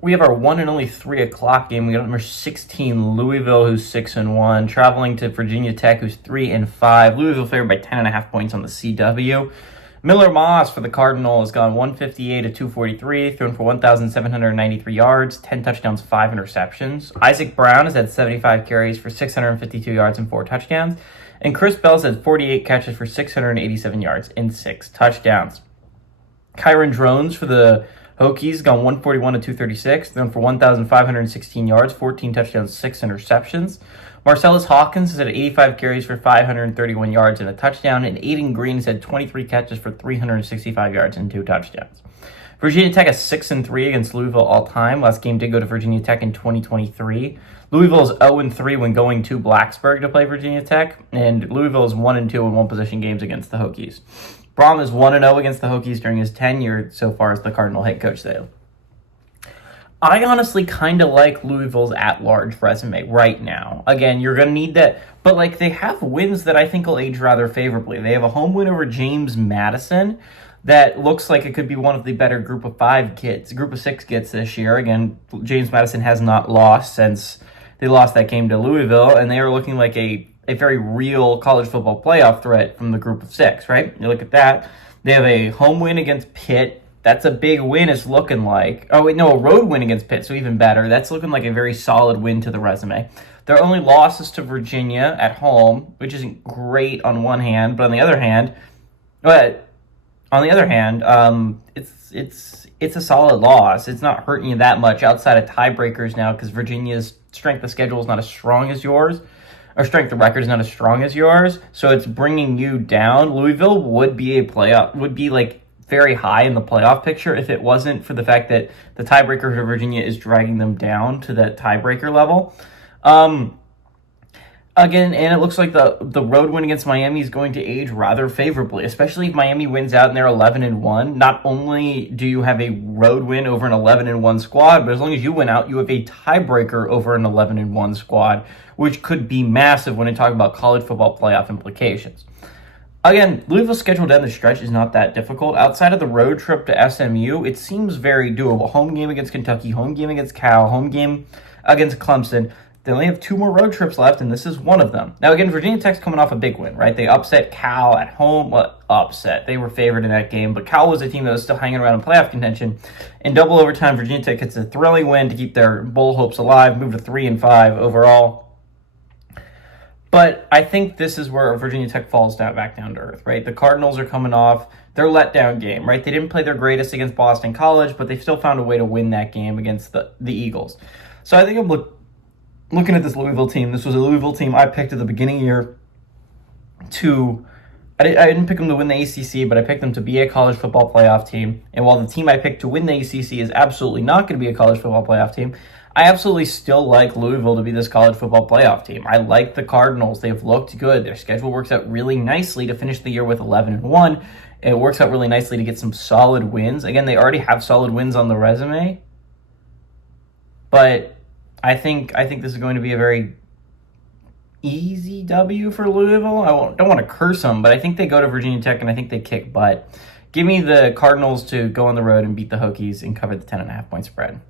We have our one and only 3 o'clock game. We got number 16, Louisville, who's 6-1, traveling to Virginia Tech, who's 3-5. Louisville favored by 10.5 points on the CW. Miller Moss for the Cardinals has gone 158 to 243, thrown for 1,793 yards, 10 touchdowns, 5 interceptions. Isaac Brown has had 75 carries for 652 yards and 4 touchdowns. And Chris Bell's had 48 catches for 687 yards and 6 touchdowns. Kyron Drones for the Hokies gone 141 to 236, thrown for 1,516 yards, 14 touchdowns, 6 interceptions. Marcellus Hawkins has had 85 carries for 531 yards and a touchdown, and Aiden Green has had 23 catches for 365 yards and 2 touchdowns. Virginia Tech is 6-3 against Louisville all time. Last game did go to Virginia Tech in 2023. Louisville is 0-3 when going to Blacksburg to play Virginia Tech, and Louisville is 1-2 in one-possession games against the Hokies. Brom is 1-0 against the Hokies during his tenure so far as the Cardinal head coach there. I honestly kind of like Louisville's at-large resume right now. Again, you're going to need that, but they have wins that I think will age rather favorably. They have a home win over James Madison that looks like it could be one of the better group of 6 kids this year. Again, James Madison has not lost since they lost that game to Louisville, and they are looking like a very real college football playoff threat from the group of 6, right? You look at that. They have a home win against Pitt. That's a big win, it's looking like. Oh, wait, no, a road win against Pitt, so even better. That's looking like a very solid win to the resume. Their only losses to Virginia at home, which isn't great on one hand, but on the other hand, it's a solid loss. It's not hurting you that much outside of tiebreakers now because Virginia's strength of schedule is not as strong as yours. Our strength of record is not as strong as yours, so it's bringing you down. Louisville would be very high in the playoff picture if it wasn't for the fact that the tiebreaker for Virginia is dragging them down to that tiebreaker level. Again, and it looks like the road win against Miami is going to age rather favorably, especially if Miami wins out and they're 11-1. Not only do you have a road win over an 11-1 squad, but as long as you win out, you have a tiebreaker over an 11-1 squad, which could be massive when you talk about college football playoff implications. Again, Louisville's schedule down the stretch is not that difficult. Outside of the road trip to SMU, it seems very doable. Home game against Kentucky, home game against Cal, home game against Clemson. They only have 2 more road trips left, and this is one of them. Now, again, Virginia Tech's coming off a big win, right? They upset Cal at home. Well, upset. They were favored in that game, but Cal was a team that was still hanging around in playoff contention. In double overtime, Virginia Tech gets a thrilling win to keep their bowl hopes alive, move to 3-5 overall. But I think this is where Virginia Tech falls back down to earth, right? The Cardinals are coming off their letdown game, right? They didn't play their greatest against Boston College, but they still found a way to win that game against the Eagles. So I think I'm looking at this Louisville team. This was a Louisville team I picked at the beginning of the year I didn't pick them to win the ACC, but I picked them to be a college football playoff team. And while the team I picked to win the ACC is absolutely not going to be a college football playoff team, I absolutely still like Louisville to be this college football playoff team. I like the Cardinals. They've looked good. Their schedule works out really nicely to finish the year with 11-1. It works out really nicely to get some solid wins. Again, they already have solid wins on the resume. But I think this is going to be a very easy W for Louisville. Don't want to curse them, but I think they go to Virginia Tech and I think they kick butt. Give me the Cardinals to go on the road and beat the Hokies and cover the 10.5 point spread.